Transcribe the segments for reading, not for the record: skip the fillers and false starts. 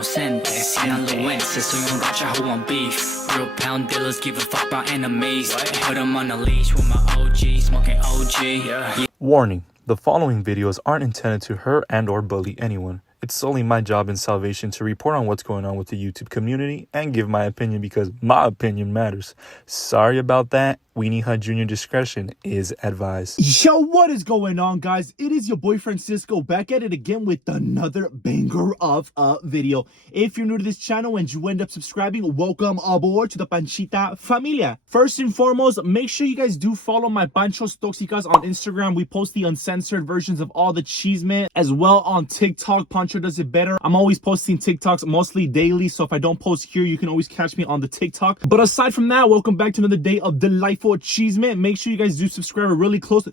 Influencer, soy un racha who want beef. Real pound dealers give a fuck about enemies. Put them on a leash with my OG, smoking OG. Yeah. Warning, the following videos aren't intended to hurt and or bully anyone. It's solely my job in salvation to report on what's going on with the YouTube community and give my opinion because my opinion matters. Sorry about that. Weenie Hut Jr. discretion is advised. Yo, what is going on, guys? It is your boy Francisco back at it again with another banger of a video. If you're new to this channel and you end up subscribing, welcome aboard to the Panchita familia. First and foremost, make sure you guys do follow my Pancho's Toxicas on Instagram. We post the uncensored versions of all the cheesemen, as well on TikTok. Pancho does it better. I'm always posting TikToks mostly daily, so if I don't post here, you can always catch me on the TikTok. But aside from that, welcome back to another day of delightful cheesemen. Make sure you guys do subscribe. We're really close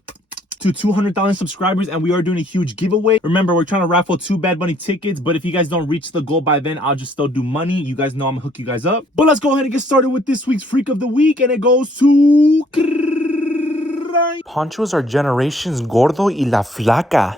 to 200,000 subscribers, and we are doing a huge giveaway. Remember, we're trying to raffle 2 Bad Bunny tickets, but if you guys don't reach the goal by then, I'll just still do money. You guys know I'm gonna hook you guys up. But let's go ahead and get started with this week's Freak of the Week, and it goes to Pancho is our generation's gordo y la flaca.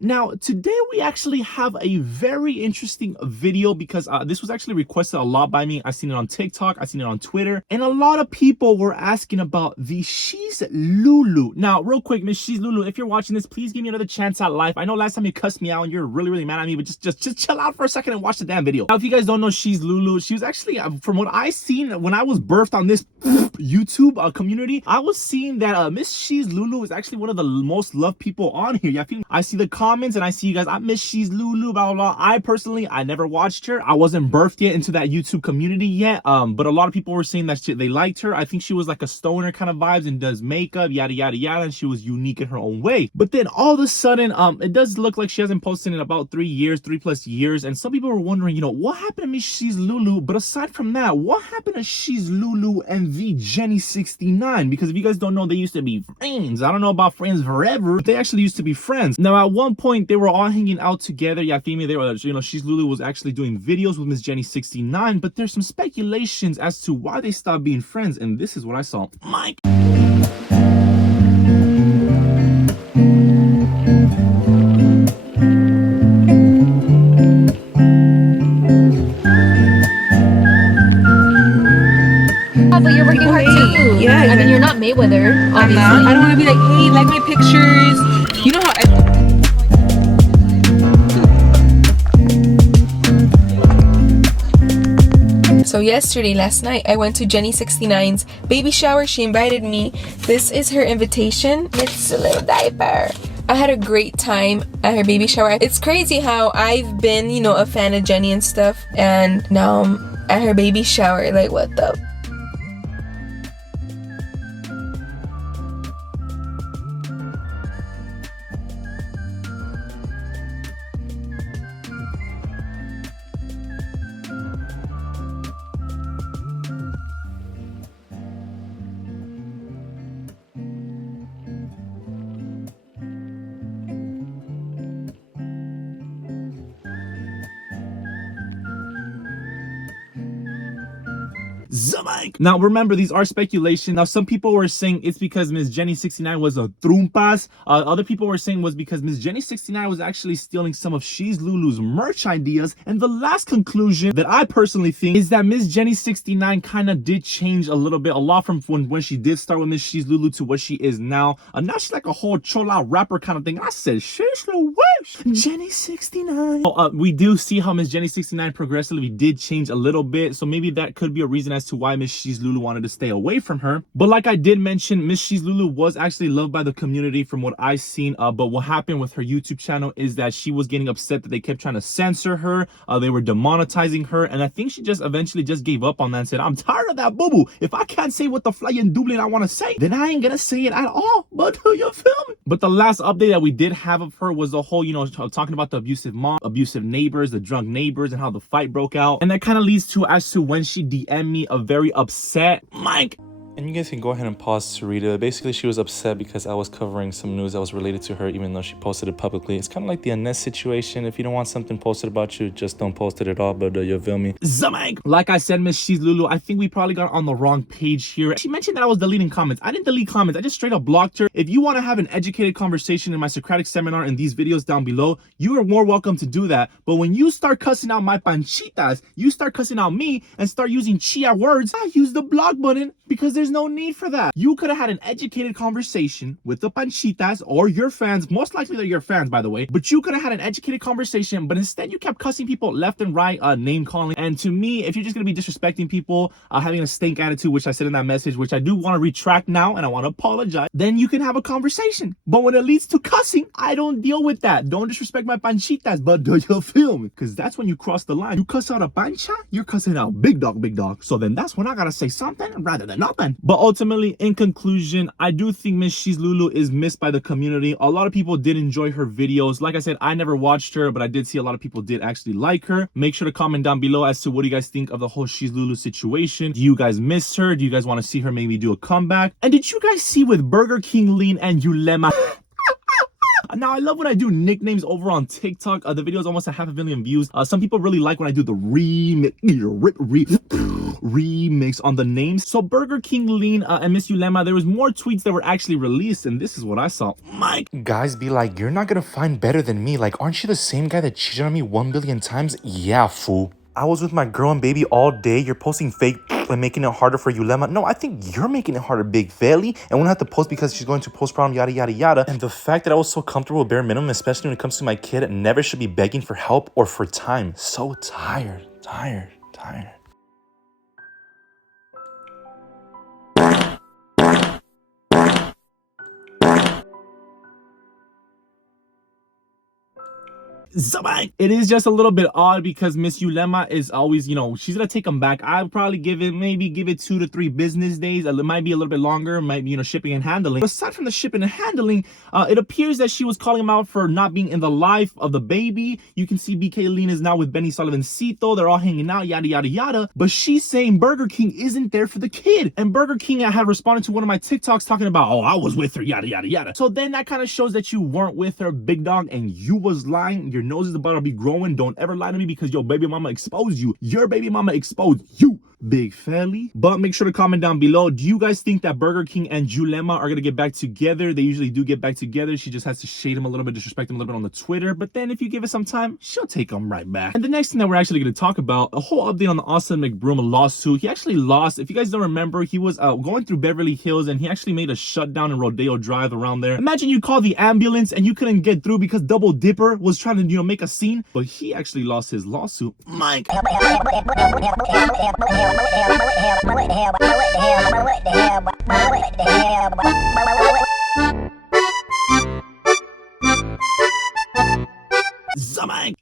Now, today we actually have a very interesting video because this was actually requested a lot by me. I've seen it on TikTok, I've seen it on Twitter, and a lot of people were asking about the Sheslulu. Now, real quick, Miss Sheslulu, if you're watching this, please give me another chance at life. I know last time you cussed me out and you're really mad at me, but just chill out for a second and watch the damn video. Now, if you guys don't know Sheslulu, she was actually, from what I seen when I was birthed on this YouTube community, I was seeing that Miss Sheslulu is actually one of the most loved people on here. Yeah, I see the comments and I see you guys, I miss Sheslulu, blah, blah, blah. I personally, I never watched her. I wasn't birthed yet into that YouTube community yet. But a lot of people were saying that they liked her. I think she was like a stoner kind of vibes and does makeup, yada, yada, yada. And she was unique in her own way. But then all of a sudden, it does look like she hasn't posted in about 3+ years. And some people were wondering, you know, what happened to Miss Sheslulu? But aside from that, what happened to Sheslulu and the Jenny 69? Because if you guys don't know, they used to be friends. I don't know about friends forever, but they actually used to be friends. Now, at one point, they were all hanging out together. Yeah, female, they were, you know, Sheslulu was actually doing videos with Miss Jenny 69, but there's some speculations as to why they stopped being friends, and this is what I saw. Mike. But you're working hard too. Yeah, I mean, you're not Mayweather, obviously. I'm not. I don't want to be like, hey, like my pictures. You know how So last night, I went to Jenny 69's baby shower. She invited me. This is her invitation. It's a little diaper. I had a great time at her baby shower. It's crazy how I've been, you know, a fan of Jenny and stuff, and now I'm at her baby shower. Like, what the? Now remember, these are speculation. Now some people were saying it's because Miss Jenny 69 was a trumpas. Other people were saying was because Miss Jenny 69 was actually stealing some of Sheslulu's merch ideas. And the last conclusion that I personally think is that Miss Jenny 69 kind of did change a little bit, a lot from when she did start with Miss Sheslulu to what she is now. Now she's like a whole chola rapper kind of thing. I said, Sheslulu, Jenny 69. We do see how Miss Jenny 69 progressively did change a little bit. So maybe that could be a reason as to why Miss Sheslulu wanted to stay away from her. But like I did mention, Miss Sheslulu was actually loved by the community from what I've seen. But what happened with her YouTube channel is that she was getting upset that they kept trying to censor her. They were demonetizing her. And I think she just eventually just gave up on that and said, I'm tired of that boo-boo. If I can't say what the flying dublin I want to say, then I ain't gonna say it at all. But you feel me? But the last update that we did have of her was the whole, you know, talking about the abusive mom, abusive neighbors, the drunk neighbors, and how the fight broke out. And that kind of leads to as to when she DM'd me a very upset Mike. And you guys can go ahead and pause to read it. Basically, she was upset because I was covering some news that was related to her, even though she posted it publicly. It's kind of like the Annette situation. If you don't want something posted about you, just don't post it at all, but you feel me? Zamang! Like I said, Miss Sheslulu, I think we probably got on the wrong page here. She mentioned that I was deleting comments. I didn't delete comments. I just straight up blocked her. If you want to have an educated conversation in my Socratic seminar in these videos down below, you are more welcome to do that. But when you start cussing out my panchitas, you start cussing out me and start using chia words, I use the block button because there's no need for that. You could have had an educated conversation with the panchitas or your fans. Most likely they're your fans, by the way. But you could have had an educated conversation, but instead you kept cussing people left and right, name calling. And to me, if you're just going to be disrespecting people, having a stink attitude, which I said in that message, which I do want to retract now and I want to apologize, then you can have a conversation. But when it leads to cussing, I don't deal with that. Don't disrespect my panchitas, but do you feel me? Because that's when you cross the line. You cuss out a pancha, you're cussing out big dog, big dog. So then that's when I got to say something rather than nothing. But ultimately, in conclusion, I do think Miss Sheslulu is missed by the community. A lot of people did enjoy her videos. Like I said, I never watched her, but I did see a lot of people did actually like her. Make sure to comment down below as to what do you guys think of the whole Sheslulu situation. Do you guys miss her? Do you guys want to see her maybe do a comeback? And did you guys see with Burger King Lean and Yulema? Now, I love when I do nicknames over on TikTok. The video is almost 500,000 views. Some people really like when I do the remix on the names. So Burger King Lean and Miss Yulema, there was more tweets that were actually released, and this is what I saw. Mike. Guys be like, you're not gonna find better than me. Like, aren't you the same guy that cheated on me 1 billion times? Yeah, fool. I was with my girl and baby all day. You're posting fake and making it harder for Yulema. No, I think you're making it harder, Big Feli. And we don't have to post because she's going to postpartum, yada, yada, yada. And the fact that I was so comfortable with bare minimum, especially when it comes to my kid, never should be begging for help or for time. So tired. It is just a little bit odd because Miss Yulema is always, you know, she's gonna take them back. I'd probably give it 2 to 3 business days. It might be a little bit longer, might be, you know, shipping and handling. But aside from the shipping and handling, it appears that she was calling him out for not being in the life of the baby. You can see BK Lean is now with Benny Sullivan-Cito. They're all hanging out, yada, yada, yada. But she's saying Burger King isn't there for the kid. And Burger King had responded to one of my TikToks talking about, oh, I was with her, yada, yada, yada. So then that kind of shows that you weren't with her, big dog, and you was lying. Your nose is about to be growing. Don't ever lie to me because your baby mama exposed you. Your baby mama exposed you, Big Feli. But make sure to comment down below. Do you guys think that Burger King and Yulema are gonna get back together? They usually do get back together. She just has to shade him a little bit, disrespect him a little bit on the Twitter. But then if you give it some time, she'll take him right back. And the next thing that we're actually gonna talk about, a whole update on the Austin McBroom lawsuit. He actually lost. If you guys don't remember, he was going through Beverly Hills and he actually made a shutdown in Rodeo Drive around there. Imagine you call the ambulance and you couldn't get through because Double Dipper was trying to, you know, make a scene. But he actually lost his lawsuit. Mike.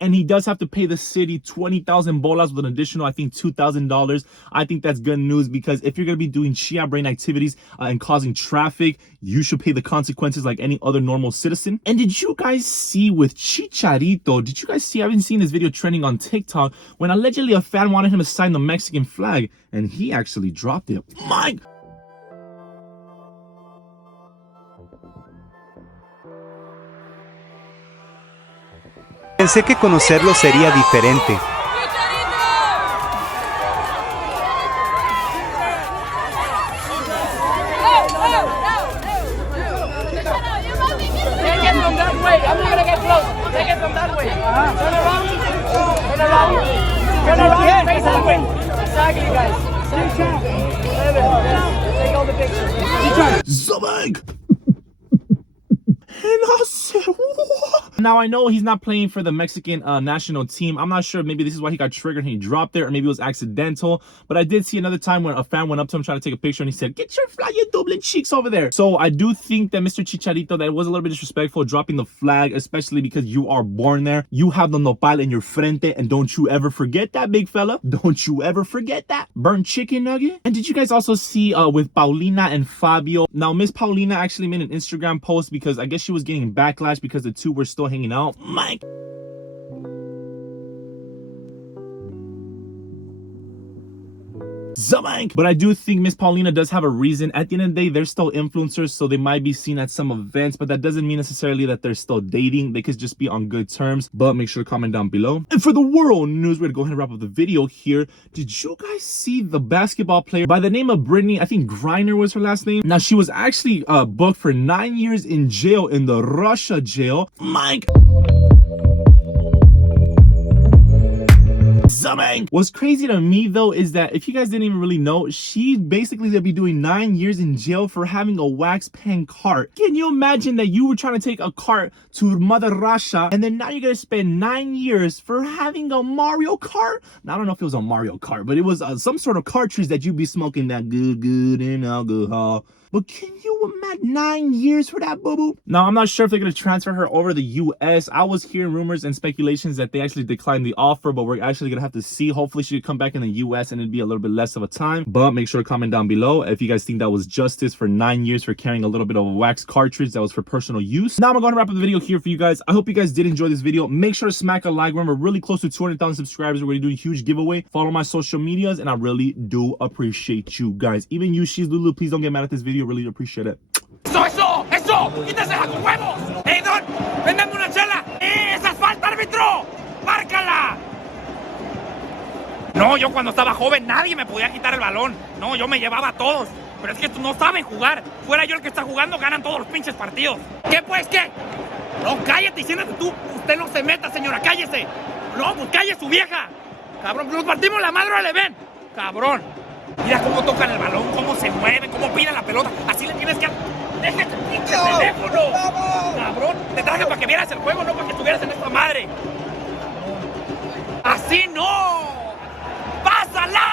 And he does have to pay the city 20,000 bolas with an additional, I think, $2,000. I think that's good news because if you're going to be doing Chia brain activities and causing traffic, you should pay the consequences like any other normal citizen. And did you guys see with Chicharito, did you guys see, I haven't seen this video trending on TikTok, when allegedly a fan wanted him to sign the Mexican flag and he actually dropped it. Mike. Pensé que conocerlo sería diferente. And I said, what? Now, I know he's not playing for the Mexican national team. I'm not sure. Maybe this is why he got triggered and he dropped it, or maybe it was accidental. But I did see another time when a fan went up to him trying to take a picture and he said, get your flag, you Dublin cheeks over there. So I do think that Mr. Chicharito, that was a little bit disrespectful dropping the flag, especially because you are born there. You have the nopal in your frente, and don't you ever forget that, big fella. Don't you ever forget that. Burnt chicken nugget. And did you guys also see with Paulina and Fabio? Now, Miss Paulina actually made an Instagram post because I guess she was getting backlash because the two were still hanging out. Mike. Zamank. But I do think Miss Paulina does have a reason. At the end of the day, they're still influencers, so they might be seen at some events, but that doesn't mean necessarily that they're still dating. They could just be on good terms. But make sure to comment down below. And for the world news, we're gonna go ahead and wrap up the video here. Did you guys see the basketball player by the name of Brittany? I think Griner was her last name. Now, she was actually booked for 9 years in jail, in the Russia jail. Mike. What's crazy to me though is that if you guys didn't even really know, she basically will be doing 9 years in jail for having a wax pen cart. Can you imagine that you were trying to take a cart to Mother Russia and then now you're gonna spend 9 years for having a Mario Kart? Now, I don't know if it was a Mario Kart, but it was some sort of cartridge that you'd be smoking that good in alcohol. But can you imagine 9 years for that, boo-boo? Now, I'm not sure if they're going to transfer her over to the U.S. I was hearing rumors and speculations that they actually declined the offer, but we're actually going to have to see. Hopefully, she could come back in the U.S. and it'd be a little bit less of a time. But make sure to comment down below if you guys think that was justice for 9 years for carrying a little bit of a wax cartridge that was for personal use. Now, I'm going to wrap up the video here for you guys. I hope you guys did enjoy this video. Make sure to smack a like. Remember, we're really close to 200,000 subscribers. We're going to do a huge giveaway. Follow my social medias, and I really do appreciate you guys. Even you, Sheslulu, please don't get mad at this video. Really appreciate it. ¡Eso! ¡Quítasela con huevos! ¡Ey, Don! ¡Véndame una chela! ¡Esa es falta, árbitro! ¡Márcala! No, yo cuando estaba joven nadie me podía quitar el balón. No, yo me llevaba a todos. Pero es que no saben jugar. Fuera yo el que está jugando, ganan todos los pinches partidos. ¿Qué pues, qué? No, cállate y siéntate tú. Usted no se meta, señora, cállese. No, pues calle su vieja. Cabrón, nos partimos la madre, le ven. Cabrón. Mira cómo tocan el balón, cómo se mueven, cómo piden la pelota. Así le tienes que... ¡Deja tu pinche teléfono! ¡Cabrón! Te traje para que vieras el juego, no para que estuvieras en esta madre. ¡Así no! ¡Pásala!